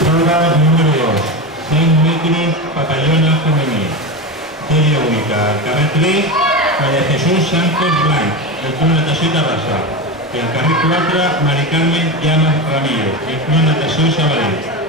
Prueba número 2, 100 metros, papallona femenil. Serie única, carrer 3, María Jesús Santos Blanc, del Club Natació Terrassa. I el carrer 4, Mari Carmen Llamas Ramírez, del Club Natació Sabadell.